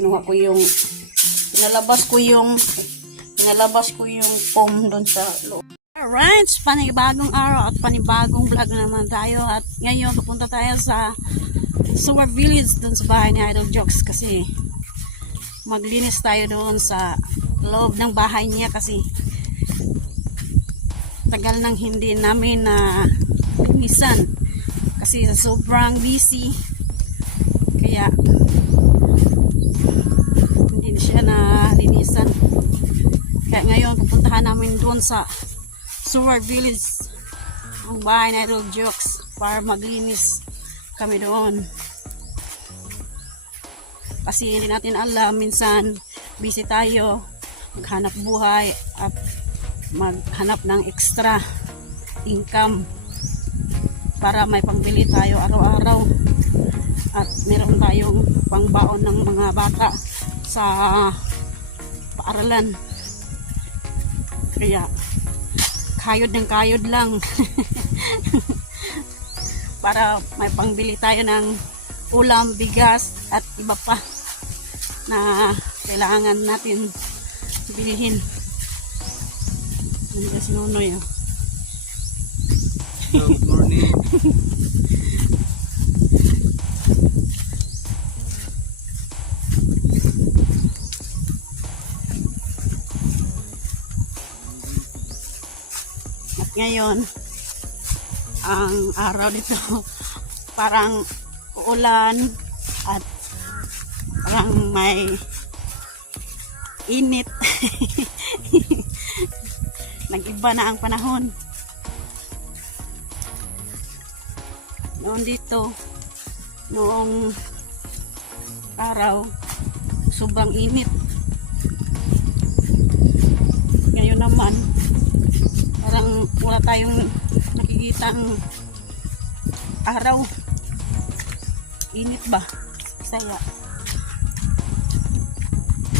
kinuha ko yung pinalabas ko yung foam doon sa loob. Alright, panibagong araw at panibagong vlog na naman tayo. At ngayon, pupunta tayo sa Summer Village doon sa bahay ni Idol Jokes kasi maglinis tayo doon sa loob ng bahay niya kasi tagal nang hindi namin na linisan kasi sobrang busy kaya hindi siya na linisan. Kaya ngayon, pupuntahan namin doon sa Summer Village, ang bahay na Idol Jokes, para maglinis kami doon. Kasi hindi natin alam, minsan busy tayo, maghanap buhay at maghanap ng extra income para may pangbili tayo araw-araw at meron tayong pangbaon ng mga bata sa paaralan. Kaya kayod ng kayod lang para may pangbili tayo ng ulam, bigas at iba pa na kailangan natin bilhin. Ano kasi Nonoy? Good morning. Ngayon, ang araw dito parang uulan at parang may init. Nag-iba na ang panahon. Noon dito, noong araw, sobrang init. Ngayon naman, parang wala tayong nakikitang araw. Init ba? Saya.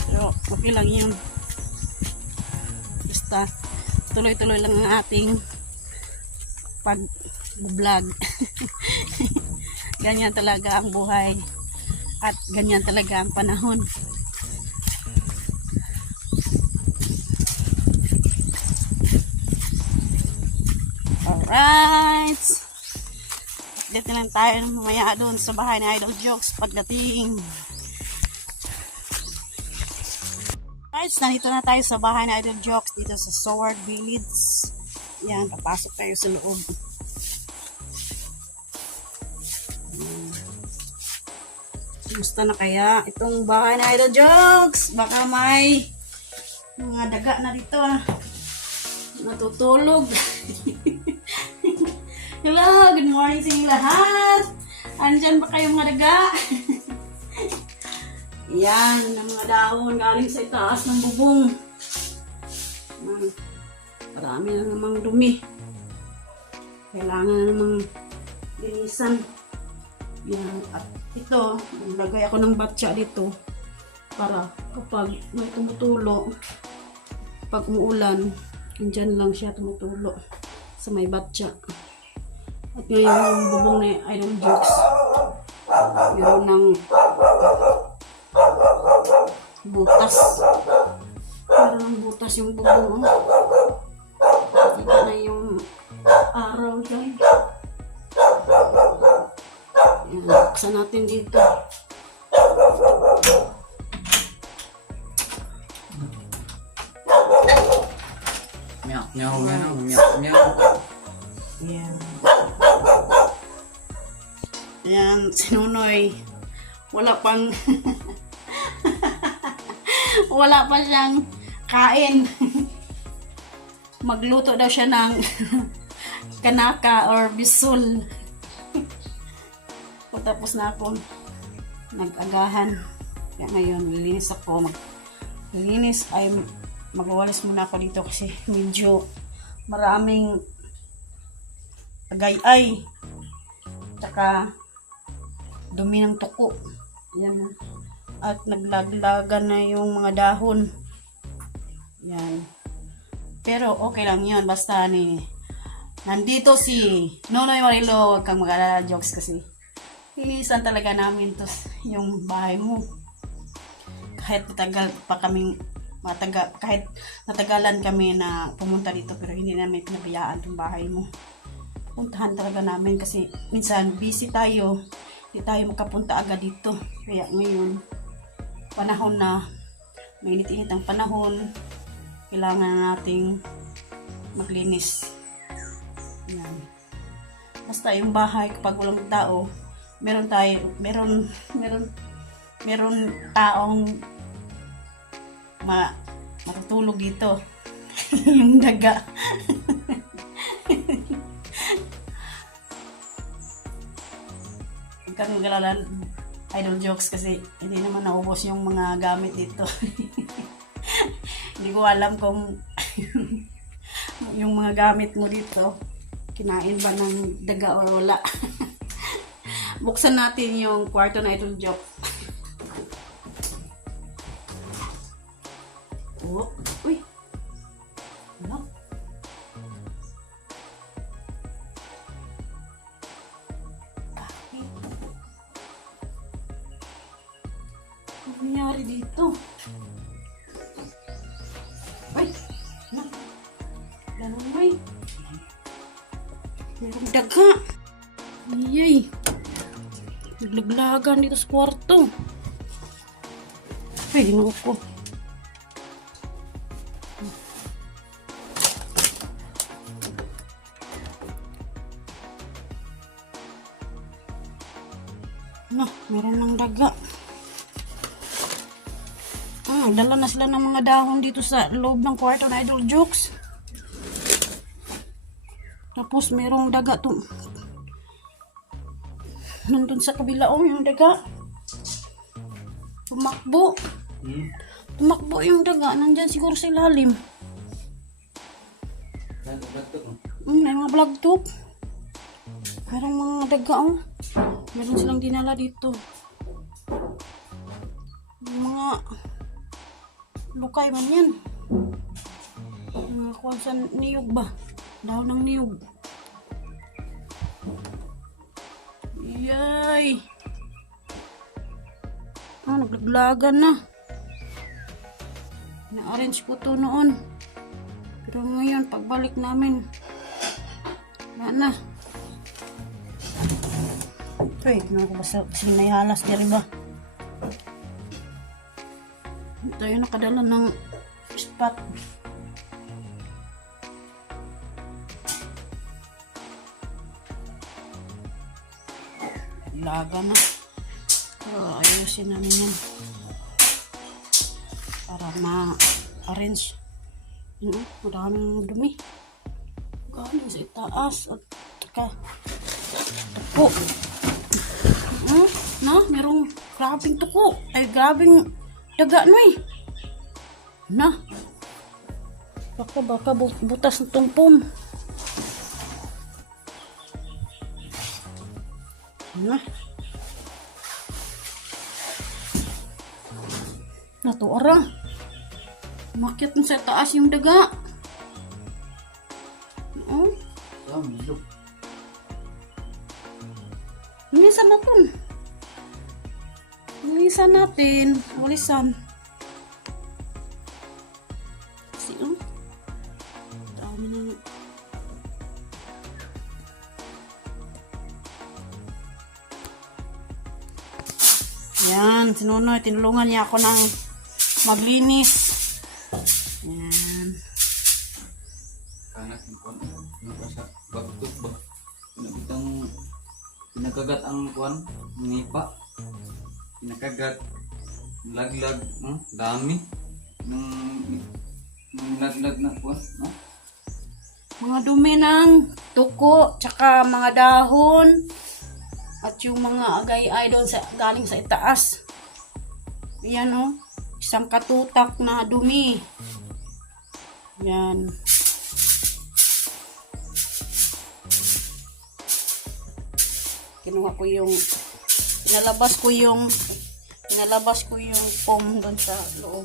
Pero okay lang yun. Basta tuloy-tuloy lang ang ating pag-vlog. Ganyan talaga ang buhay at ganyan talaga ang panahon. Alright, update na lang tayo mamaya doon sa bahay ni Idol Jokes pagdating. Alright, nandito na tayo sa bahay ni Idol Jokes dito sa Summer Village. Yan, papasok tayo sa loob. Gusto na kaya itong bahay ni Idol Jokes? Baka may mga daga na dito natutulog. Hello, good morning sa inyo lahat. Andyan ba kayong mga daga? Yan, ng mga dahon galing sa itaas ng bubong. Marami na namang dumi. Kailangan na namang linisan. Yan, at ito, naglagay ako ng batya dito para kapag may tumutulo, pag umuulan, andyan lang siya tumutulo sa may batya. At ngayon yung bubong ni Idol Jokes, meron ng butas. Meron ng butas yung bubong. Kita na yung araw dyan. Yan, buksan natin dito. Meow, meow, meow, meow, meow. Yan. Yan, si Nonoy. Wala pang wala pa siyang kain. Magluto daw siya ng kanaka or bisul. Tapos na ako nag-agahan. Kaya ngayon, lilinis ako. Lilinis ay magwawalis muna ako dito kasi medyo maraming agay-ay. Tsaka dumi ng tuko. Yan. At naglaglagan na yung mga dahon. Yan. Pero okay lang yan. Basta nandito si Nonoy Marilo. Huwag kang mag-alala, Jokes, kasi linisan talaga namin to yung bahay mo. kahit kahit natagalan kami na pumunta dito, pero hindi namin pinabayaan tong bahay mo. Puntahan talaga namin kasi minsan busy tayo, hindi tayo makapunta agad dito. Kaya ngayon, panahon na, mainit-init ang panahon, kailangan nating maglinis. Yan. Basta yung bahay, kapag walang tao, meron taong matutulog dito. Yung daga. Huwag kang mag-alala, idol jokes, kasi hindi naman naubos yung mga gamit dito. Hindi ko alam kung yung mga gamit mo dito kinain ba ng daga o wala. Buksan natin yung kwarto na idol joke. Oh, uy. Ano? Bakit? Ano nangyari dito? Uy! Ano? Ganun ba eh? Merong daga. Iyay. Naglaglagan dito sa kwarto. Ay, di ko. Meron ng daga. Dala na sila ng mga dahon dito sa loob ng kwarto na idol jokes. Tapos merong daga to. Nandun sa kabila yung daga. Tumakbo. Tumakbo yung daga. Nandyan siguro sa ilalim. May mga blagtok. Merong mga daga meron silang dinala dito. Mga lukay man yan. Mga kuwan sa niyog ba? Daw ng niyog. Yay! Naglaglagan na. Na-arrange ko to noon. Pero ngayon, pagbalik namin, wala na. Ay, basta may halas niya rin ba? Hindi tayo nakadala ng spot. Laga na. So, ayusin namin yan. Para ma-arrange. Maraming dumi. Galing sa itaas. At taka. Tuko. Merong grabing tuko. Ay, grabing daga na eh. Baka butas ng tumpom. Natuara. Umakyat na sa taas yung daga. Walisan natin. Walisan. Kasi, dami na. Yan, sinunoy. Tinulungan niya ako ng maglinis. Yan. Kanak yung sa bagtok ba? Pinakagat ang kuwan, nipa. Pinakagat, laglag, dami. Nung laglag na kuwan, Mga dumi ng tuko, tsaka mga dahon, at yung mga agay-ay doon galing sa itaas. Ayan isang katutak na dumi. Yan. Kinuha ko pinalabas ko yung foam doon sa loob.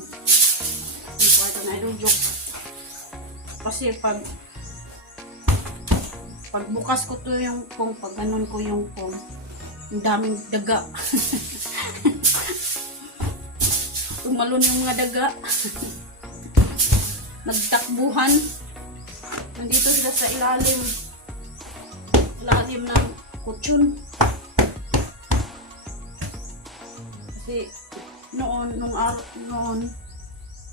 Yung kwarto na idujok. Kasi pagbukas ko to yung foam, pag ganun ko yung foam, ang daming daga. tumalon yung mga daga. Nagtakbuhan. Nandito sila sa ilalim. Ilalim ng kutsyon. Kasi noon,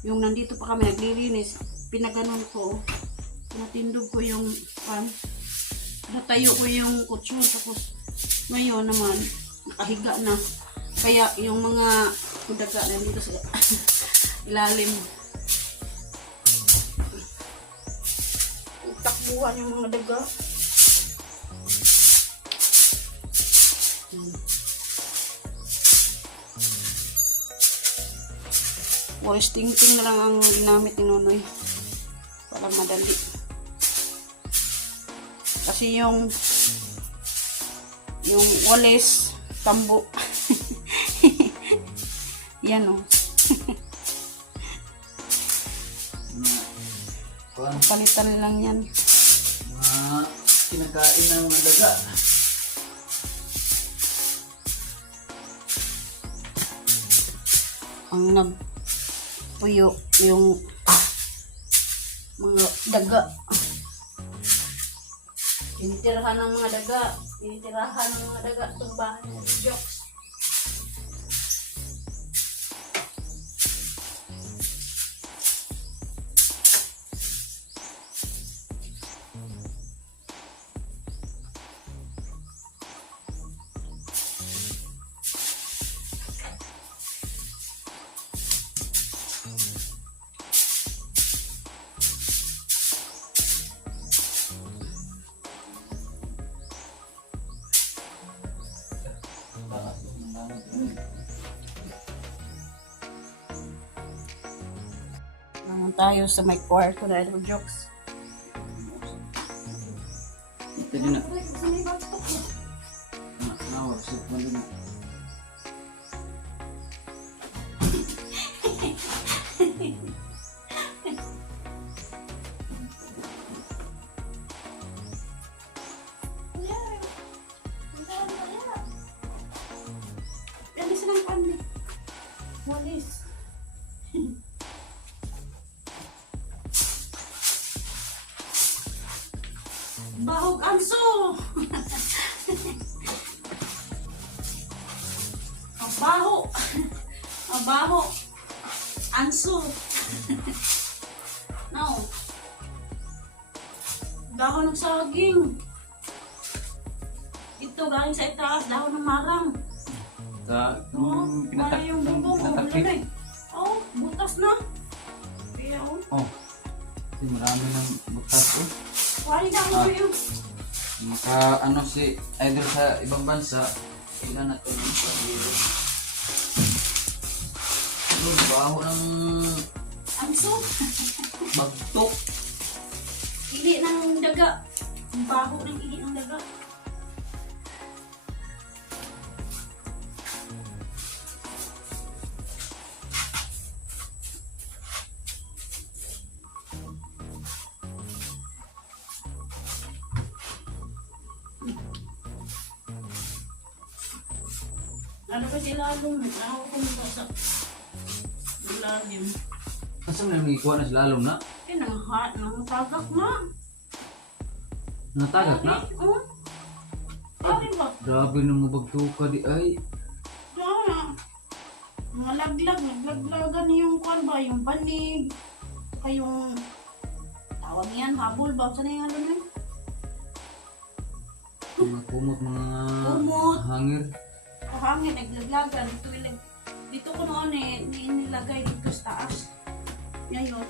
yung nandito pa kami naglilinis, pinaganon ko, natindog ko yung natayo ko yung kutsyon, tapos ngayon naman nakahiga na, kaya yung mga daga nandito sa ilalim. Takbuhan yung mga daga. Walis tingting na lang ang ginamit ni Nonoy para madali. Kasi yung walis tambo. Yan o. Palitan lang yan. Mga kinakain ng mga daga. Ang nagpuyo yung mga daga. Tinitirahan ng mga daga. Tinitirahan ng mga daga. Tumbahan ng jokes. Naman tayo sa may kwarto na idol jokes. Ito din na. Sip mo din na. Yan isa ng pan. Walis. Bahog anso. Ang baho. Ang baho. Anso. No. Dahon ng saging. Ito galing sa itaas, dahon ng marang. Oh, wala yung bubong. Pinatakip. Oh, butas na. Kaya Oh. Kasi marami ng butas oh. wala na yun. Maka ano si idol sa ibang bansa, ilan na ito yung pag-ibig. Ano, baho ng Anso. bagtok. Ili ng daga. Ang baho ng ili ng daga. Ano ba sila lalong? Ako kung basa. Ilalim. Kasi may nangikuha na sila alom na. Eh, tagak na. Natagak na. Oh. Ano ba? Grabe na mga bagtuka di ay. Diyan na. Mga laglag, naglaglagan yung kwan ba? Yung banig. Saka yung tawag yan, habol ba? Saan yung ano na yun? Mga kumot, mga Kumot. hangir. Hangin, naglaglagan. Dito ko noon nilagay dito sa taas. Ngayon,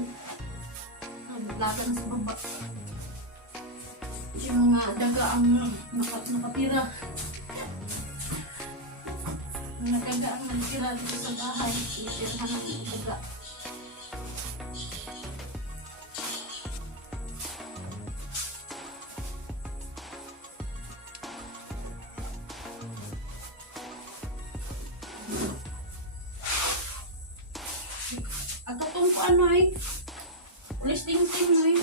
naglagan sa baba. Yung mga daga ang nakatira. Mga daga ang nakatira dito sa bahay. Itirahan ng daga. Agatong ko ano ay pulis ting-ting ay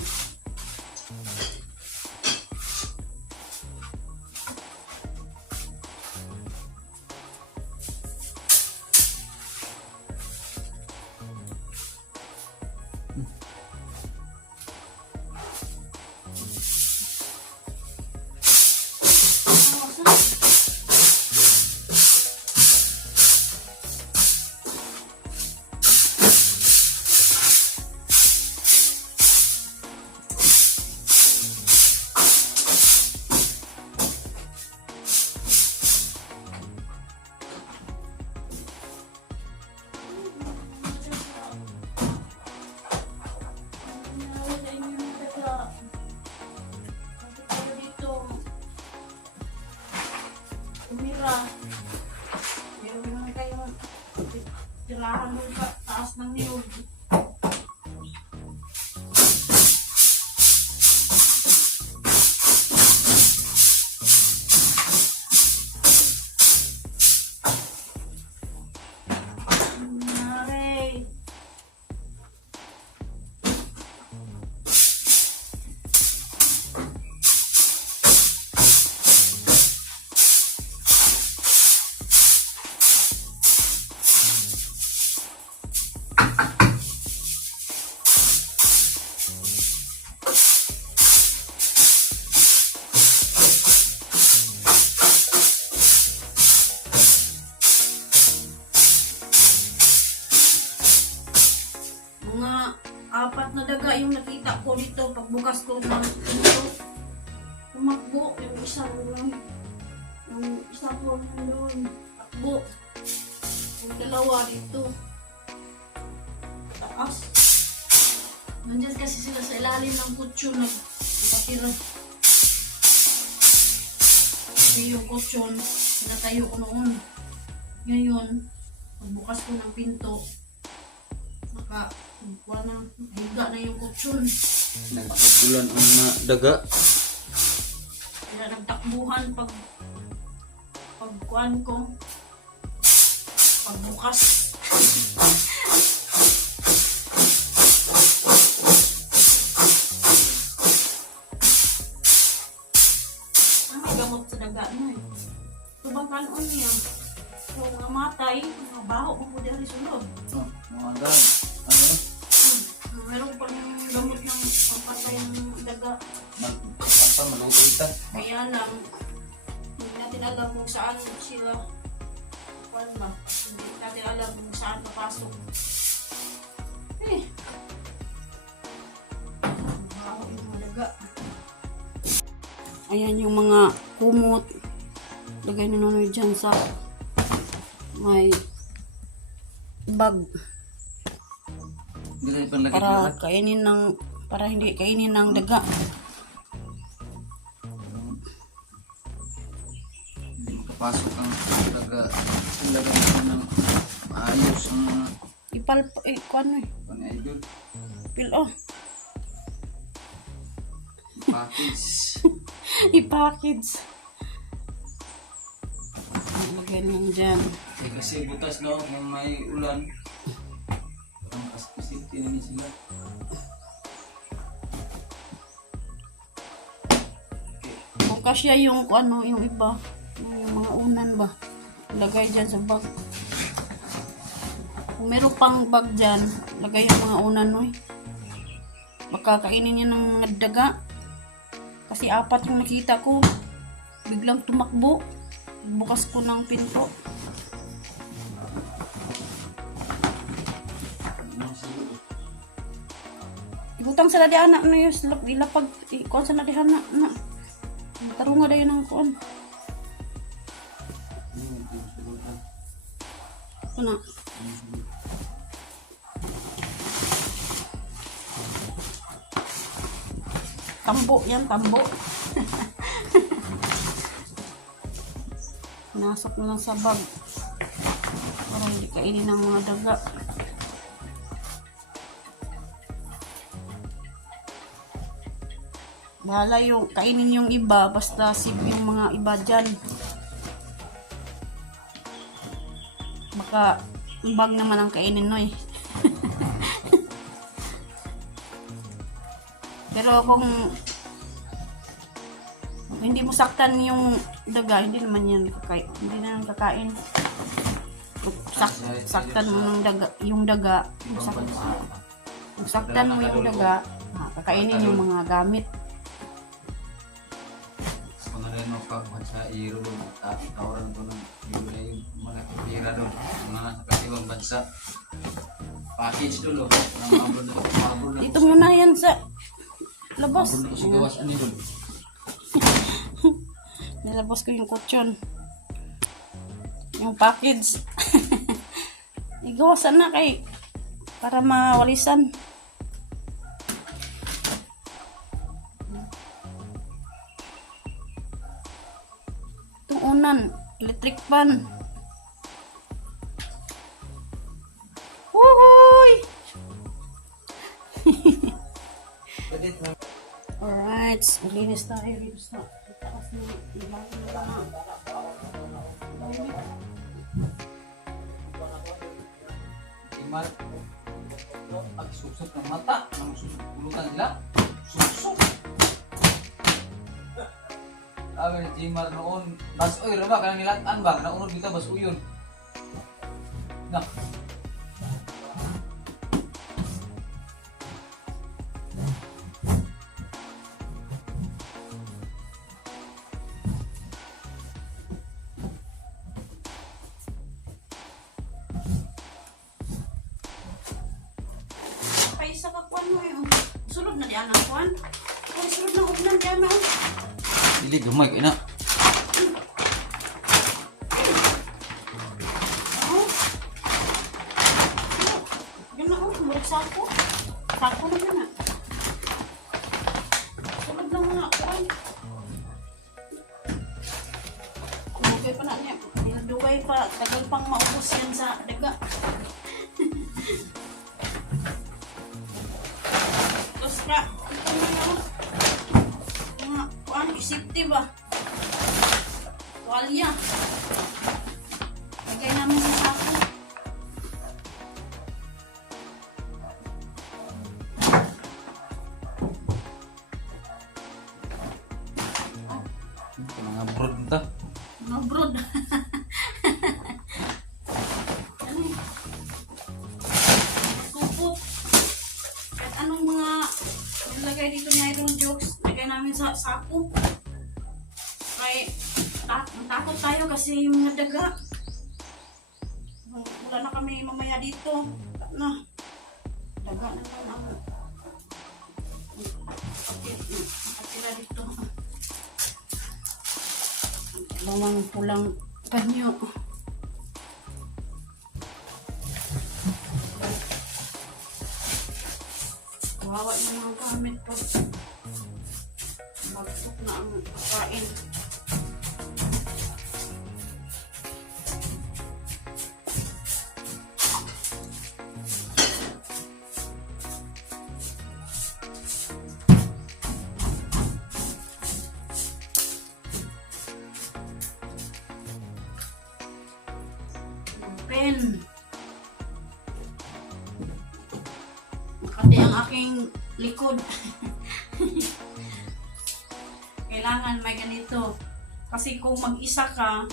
Mare. Mga apat na daga yung nakita ko dito pagbukas ko ng ito. Tumakbo yung isa lang. Yung isa po nandun. Takbo. Yung dalawa dito. Taas. Nandiyan kasi sila sa ilalim ng kutsyon na nakatira. Kasi yung kutsyon, pinatayo ko noon. Ngayon, pagbukas ko ng pinto, higa na yung kutsyon. Nagkagulan ang mga daga. Kaya nagtakbuhan pagkuhan ko. Pagbukas. May gamot sa daga na eh. Tubang kanon niya. Kung namatay, mga baho mo po dyan sunod. Oh, mga dad. Ano? Meron pa ng gamot ng pampatay ng daga. Magpapasa, malukita. Kaya lang, hindi natin alam kung saan sila. Paano ba? Hindi natin alam kung saan napasok. Eh. Baho yung mga daga. Ayan yung mga kumot. Lagay na naman dyan sa may bag. Hindi kayo panlagay Para lahat. kainin ng para hindi kainin ng daga. Hindi makapasok ang daga. Lagay mo ng maayos ang mga Kuano eh. pang-idol. Pilo. Package. I-package. Lagyan mo dyan. Eh, kasi butas daw kung may ulan. Ang kaspisiti na niya sila. Kung kasya yung ano, yung iba, yung mga unan ba, lagay dyan sa bag. Kung meron pang bag dyan, lagay yung mga unan mo eh. Baka kainin niya ng mga daga. Kasi apat yung nakita ko. Biglang tumakbo. Bukas ko ng pinto. Ibutang sa ladi anak na yun. Ilapag. Ikuan sa ladi anak na. Tarunga dayo ng kuan. Ano? Tambo yan, tambo. Nasok na lang sa bag. Para hindi kainin ng mga daga. Bahala yung kainin yung iba, basta save yung mga iba dyan. Baka yung bag naman ang kainin no eh. Pero kung hindi mo saktan yung daga, hindi naman yan kakain. Hindi na yan kakain. Saktan mo ng daga, yung daga. Kung saktan mo yung daga, kakainin yung mga gamit. Mga reno pa, sa iro doon. Tawaran ko doon. Yung mga pira doon. Mga sa ibang bansa. Package doon. Dito muna yan sa labas. Sigawas ani doon. Nilabas ko yung kutsyon. Yung package. Igawasan na kay para mawalisan. Itong unan, electric fan. Wuhuy! Alright, malinis tayo dito sa taas ng ilalim ng mga Timar. Pagsusot ng mata. Ang susulutan nila. Susok. Sabi ni Timar noon. Bas oy, raba ka nang nilatan ba? Naunod kita bas uyon. Nak. paisa ka kuan mo yung sulod na diyan ang kuan. Ay, sulod na ugnan diyan na. Dili gamay kay na. Oh. Yan na oh, murag sako. Sako na yan ah. Sulod na mga kuan. Okay pa na niya. Dinaduway pa. Tagal pang maubos yan sa daga. Tapos ka, ito na yun. Mga kuan, isipti ba? Tuwalya. Lagay namin sa sako. Mga brod ta. Mga brod. Ano eh? Kupot. Kahit anong mga nilagay dito ni Idol Jokes, lagay namin sa sako. Kaya takot tayo kasi yung mga daga. Wala na kami mamaya dito. Na. Daga na lang ako. Nakatira dito. Dalawang pulang panyo. Kawawa yung mga gamit pag magsok na ang pagkain. Pen. Makati ang aking likod. Kailangan may ganito. Kasi kung mag-isa ka,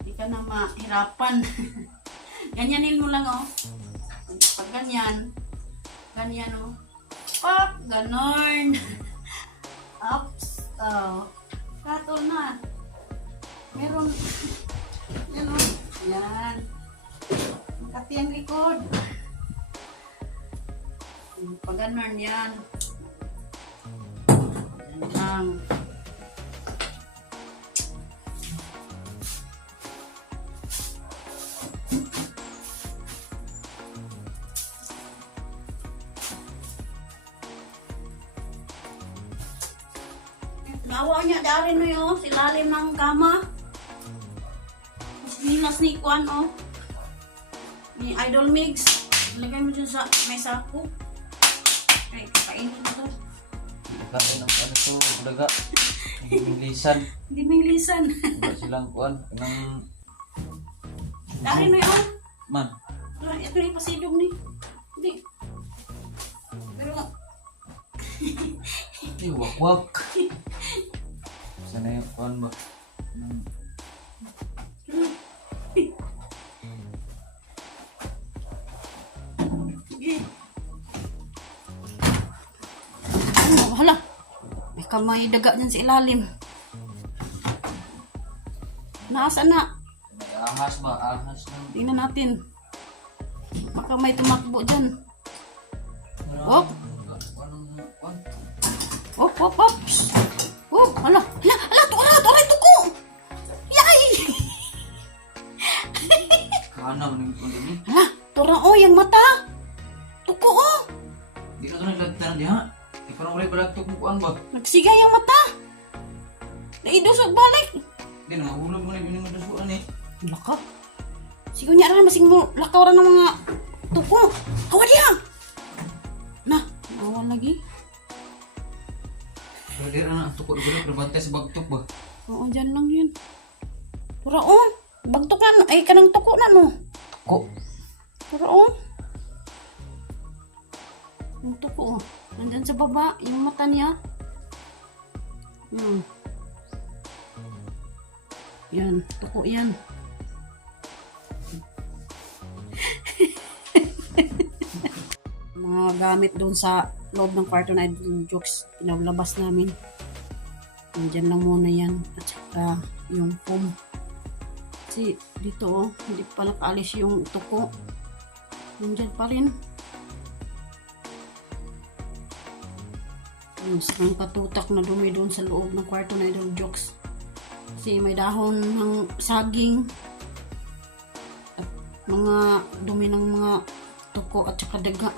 hindi ka na mahirapan. Ganyanin mo lang oh. Pag ganyan, ganyan oh. Pak! Ganon. Ups. Oh. Katol na. Meron. Yan oh. Yan. Makati ang likod. Pag ganon yan. Yan lang. Nawa niya dari no yun, silalim ng kama. Nilas ni Kwan oh. Ni Idol Mix. Lagay mo dyan sa may sako. Okay, kainin mo to. Kain ng ano to, daga. Hindi milisan. Hindi may lisan. Wala silang kuan nang Dari no yun. man. Ito yung pasidog ni. Hindi. Pero nga. Di wak-wak. Sana yung kuan ba? Sige. Ano, hala. May kamay daga dyan sa ilalim. Nasa na. May ahas ba? Ahas lang. Tingnan natin. Baka may tumakbo dyan. Wop. Wop, wop, wop. Shh. Wop, hala. Hala, hala, tora, tuko. Yay! Kana man yung kuan din. Hala, tora, oh, yung mata. Tuko, oh. Di na to naglagtan diha. Di pa wala balagtok mo kuan ba? Nagsiga yung mata. Naidusog balik. Di na mahulog mo na yung madasuan eh. Baka. Sigo niya rin, masing mo lakaw rin ng mga tuko. Hawa diya. Na, nawa lagi. Kadira na, tukot na gulap, nabantay sa bagtok ba? Oo, dyan lang yun. Tura, oh. Bagtok na. Ay, kanang tuko na, no. Tuko? Tura, oh. Yung tuko, oh. Nandyan sa baba, yung mata niya. Yan. Yan, tuko yan. Mga gamit doon sa loob ng kwarto na jokes, pinalabas namin. Nandyan lang muna yan. At saka yung foam. Kasi dito, oh, hindi pa nakaalis yung tuko. Nandyan pa rin. Yung sarang katutak na dumi doon sa loob ng kwarto na idol jokes. Kasi may dahon ng saging at mga dumi ng mga tuko at saka daga.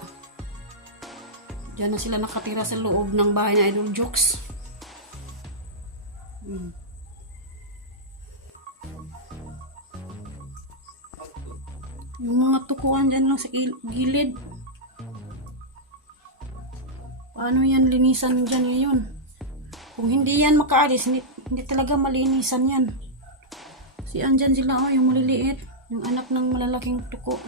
Diyan na sila nakatira sa loob ng bahay na idol jokes. Yung mga tukuan dyan lang sa gilid. Paano yan linisan dyan ngayon? Kung hindi yan makaalis, hindi talaga malinisan yan. Kasi andyan sila, oh, yung maliliit. Yung anak ng malalaking tuko.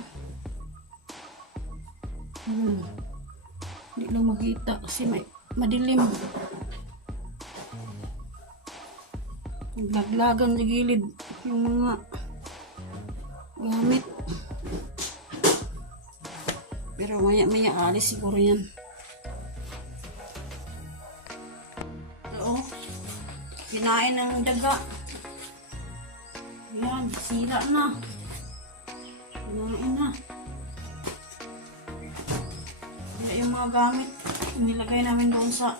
Hindi lang makita kasi may madilim. Naglaglagan sa gilid yung mga gamit. Pero maya alis siguro yan. Oo. Kinain ng daga. Yan, sira na. Kinain na. Kaya yung mga gamit, nilagay namin doon sa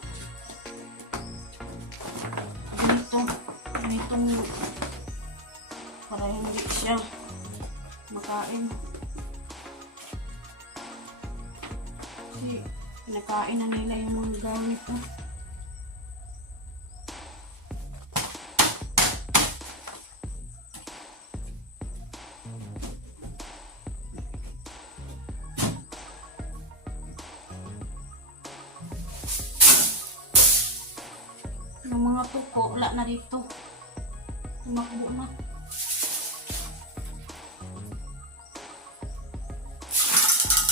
ganitong para hindi siya makain. Kasi pinakain na nila yung mga gamit ko. Yung mga tuko, wala na dito. Tumakbo na.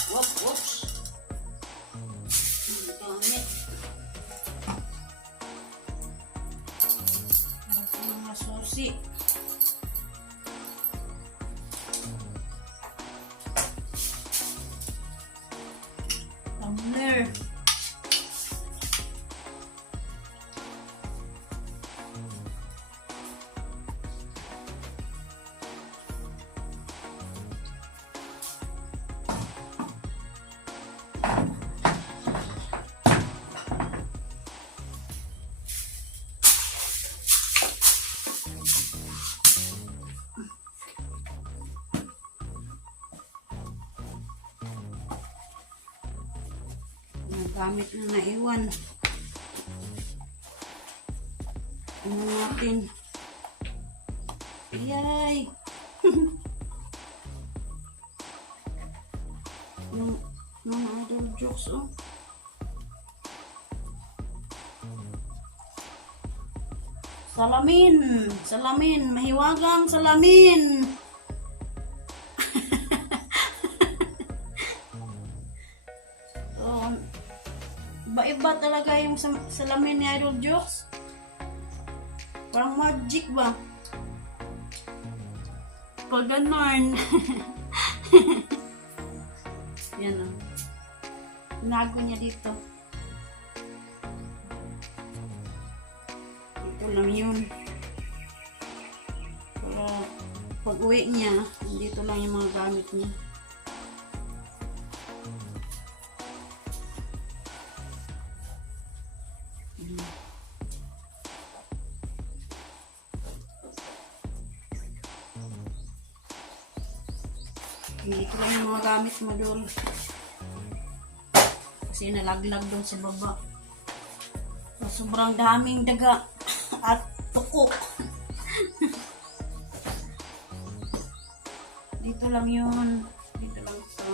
Whoops. Ang gamit. Meron po mga susi. Tumbler. Gamit na naiwan. Ano natin? Yay! yung mga idol jokes, oh. Salamin, mahiwagang salamin. Iba talaga yung salamin ni Idol Jokes. Parang magic ba? Pag ganon. Yan o. Nago niya dito. Ito lang yun. Pero pag uwi niya, dito lang yung mga gamit niya. Dito lang yung mga gamit mo doon. Kasi nalaglag doon sa baba. So, sobrang daming daga at tuko. Dito lang yun. Dito lang ito.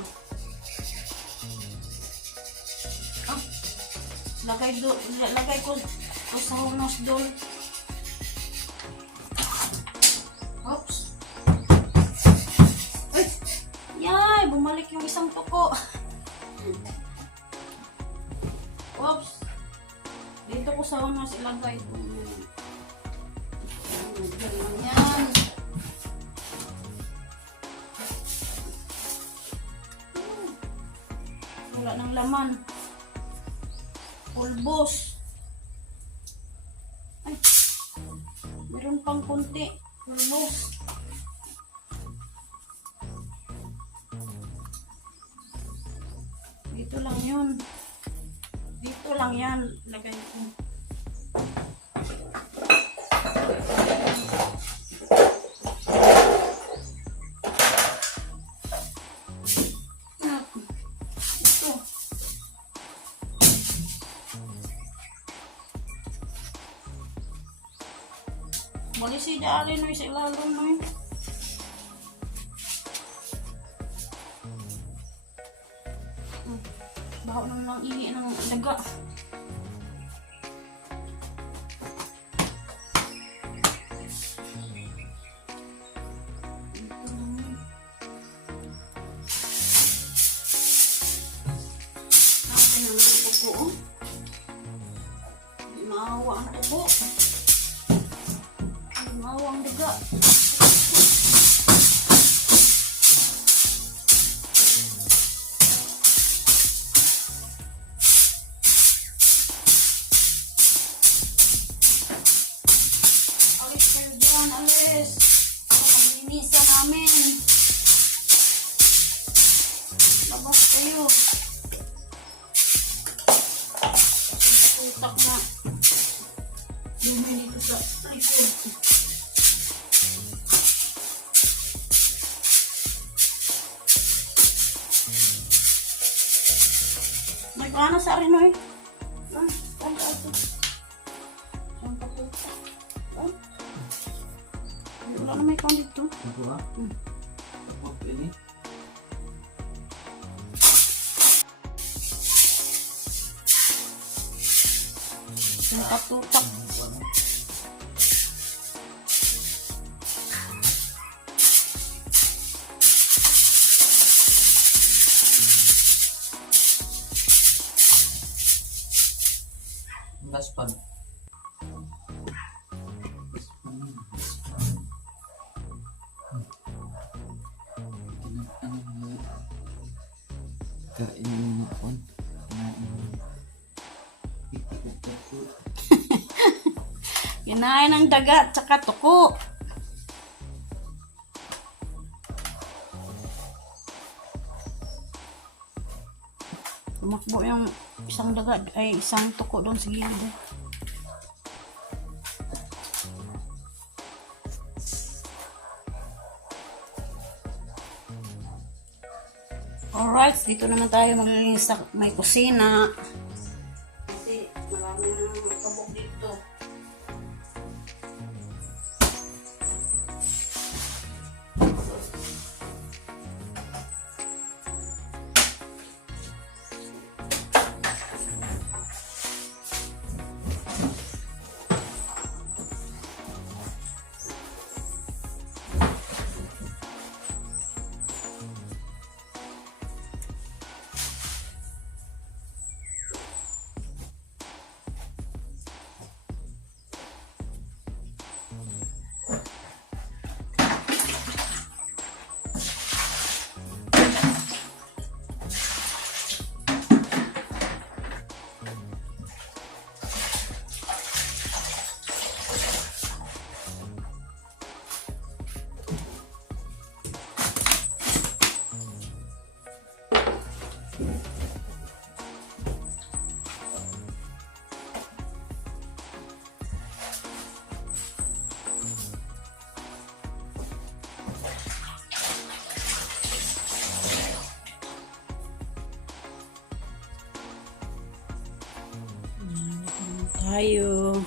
Ah, lagay ko O sa hunos doon. Oops. Ay! Yay! Bumalik yung isang tuko. Oops. Dito ko sa hunos ilagay ito. Yan. Wala ng laman. Pulbos. Ay. Meron pang konti. Pulbos. Dito lang yun. Dito lang yan. Lagay ko. Ito. Bali si Dali no sa ilalong no. Baho nang lang ihi ng daga. Natin ang tuko. Maawa ang tuko. Maawa ang daga. Alis kayo dyan, alis. Maglinisan namin. Labas kayo. Tutak na. Dumi dito sa likod. May paano sa rin eh. Wala na may kong dito. Ito ah. Tapos ini. Yung katutak. Daspan. Kainin mo. Kinain ng daga at saka tuko. Tumakbo yung isang daga ay isang tuko doon sa gilid. Alright, dito naman tayo maglilinis sa may kusina. Kasi marami na kabog dito. Tayo.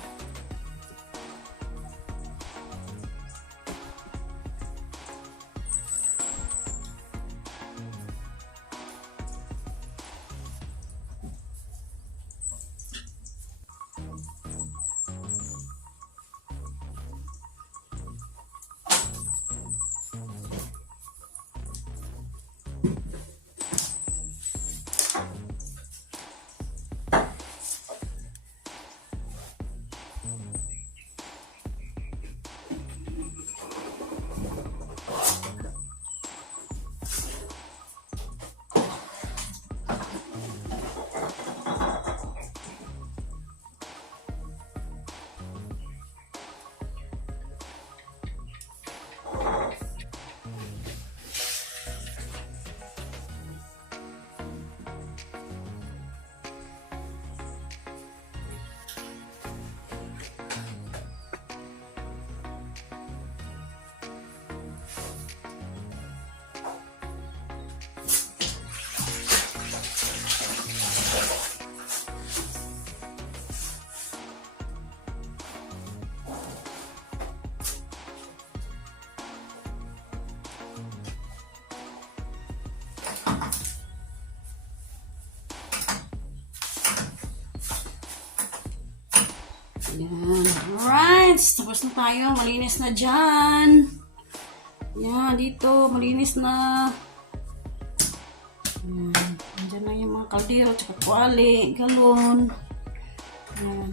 Yan. Alright. Tapos na tayo. Malinis na dyan. Yan. Dito. Malinis na. Yan. Andyan na yung mga kaldero. Tsaka kuwali. Galon. Yan.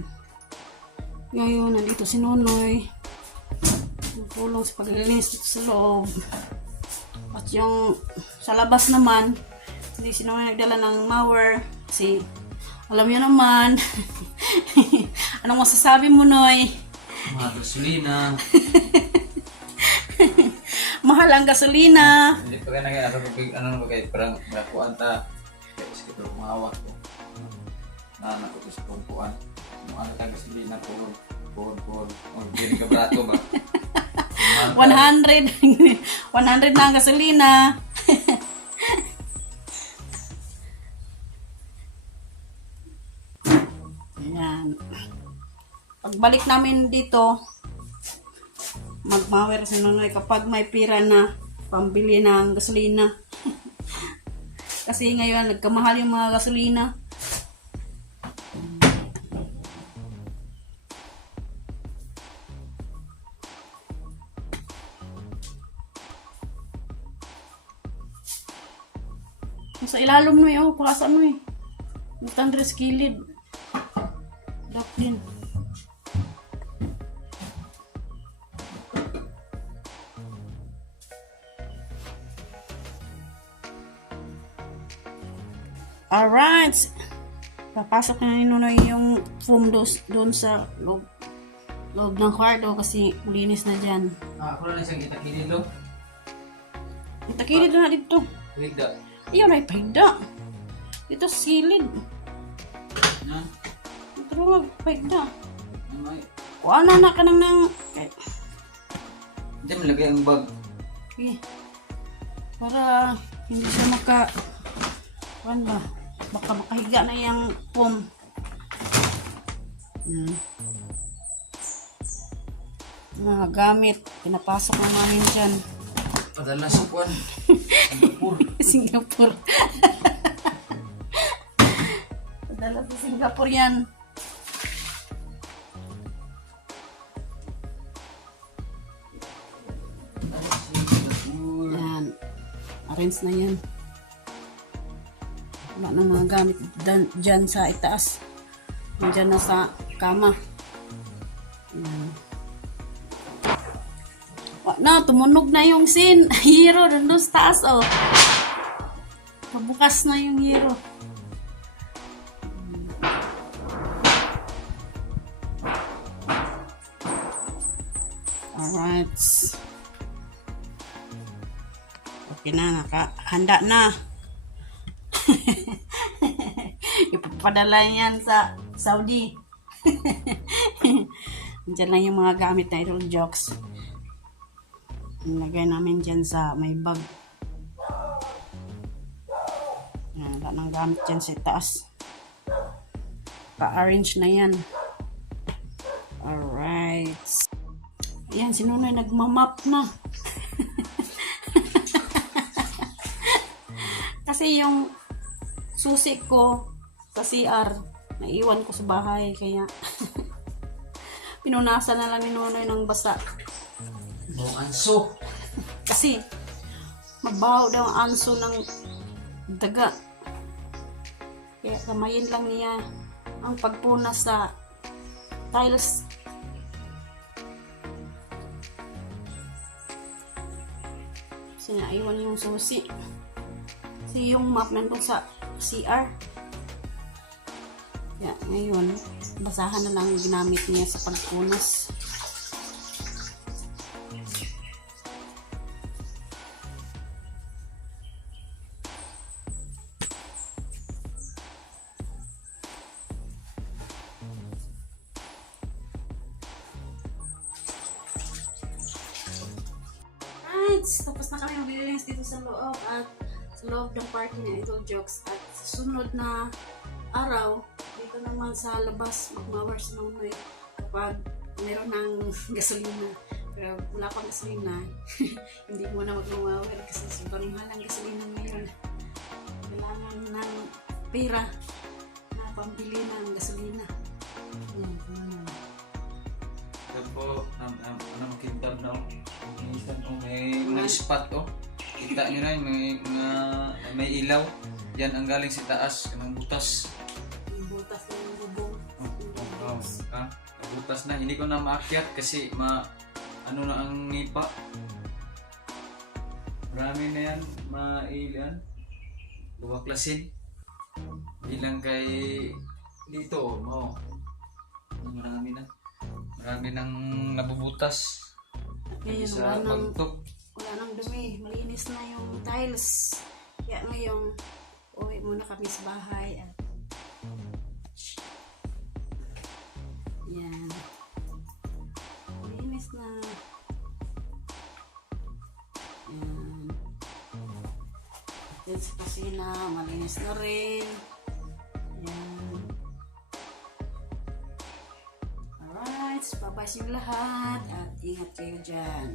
Ngayon, nandito si Nonoy. Tulong sa paglilinis dito sa loob. At yung sa labas naman, hindi si Nonoy nagdala ng mower. Kasi, alam niyo naman. Anong masasabi mo, Noy? Mga gasolina. Mahal ang gasolina. Hindi pa kaya ano na ba kayo, parang marakuan ta. Kaya sige pero umawak ko. Naanak ko sa kumpuan. Mga ano ka gasolina po. O, hindi ka brato ba? 100. 100 na ang gasolina. Yan. Pagbalik namin dito, magmawer si Nonoy kapag may pira na pambili ng gasolina. Kasi ngayon, nagkamahal yung mga gasolina. Sa ilalim mo yun, pakasa mo eh. Tandres kilid. Dap din. Alright. Papasok na ni Nonoy yung foam doon sa loob ng kwarto kasi linis na dyan. Ako na lang siyang itakilid do. Itakilid na dito. Wait da. Iyon ay pahigda. Dito sa silid. Na? Ito nga, pahigda. May. Kuha na ka ng... Okay. Hindi mo lagay ang bag. Okay. Para hindi siya maka... Kuhan ba? Baka makahiga na yung foam. Yan. Mga gamit. Pinapasok na namin dyan. Padala sa kuwan. Singapore. Singapore. Padala sa Singapore yan. Yan. Arrange na yan. Wala na mga gamit dyan sa itaas. Dyan na sa kama. Yan. Na, tumunog na yung hero doon sa taas, oh. Pabukas na yung hero. Alright. Okay na, handa na. Ipapadala yan sa Saudi. Diyan lang yung mga gamit na Idol Jokes. Nilagay namin dyan sa may bag. Yan, wala nang gamit dyan sa taas. Pa-arrange na yan. Alright. Ayan, si Nonoy nagmamap na. Kasi yung susi ko sa CR, naiwan ko sa bahay. Kaya, pinunasan na lang ni Nonoy ng basa. Ang anso. Kasi, mabaho daw ang anso ng daga. Kaya kamayin lang niya ang pagpunas sa tiles. Kasi naiwan yung susi. Kasi yung map nandun sa CR. Kaya ngayon, basahan na lang ginamit niya sa pagpunas. Tapos na kami maglilinis dito sa loob at sa loob ng party na Idol Jokes. At sa sunod na araw, dito naman sa labas magmawar sa Nonoy kapag meron ng gasolina. Pero wala pang gasolina, hindi mo na magmawar kasi sobrang mahal ang gasolina ngayon. Kailangan ng pera na pambili ng gasolina. Yan. makintab na oh. Minsan oh, may mga spot oh. Kita nyo na yun, may ilaw. Yan ang galing sa taas, kanang butas. Yung butas na yung bubong. Butas na, hindi ko na maakyat kasi ano na ang nipa. Marami na yan, mailan. Luwaklasin. Bilang kay dito, marami nang nabubutas. At ngayon, Sa pagtok. wala nang dumi. Malinis na yung tiles. Kaya ngayon, uwi muna kami sa bahay. At yan. Malinis na. Yan. Yan sa kusina, malinis na rin. Yan. Alright, bye-bye sa inyo lahat at ingat kayo dyan.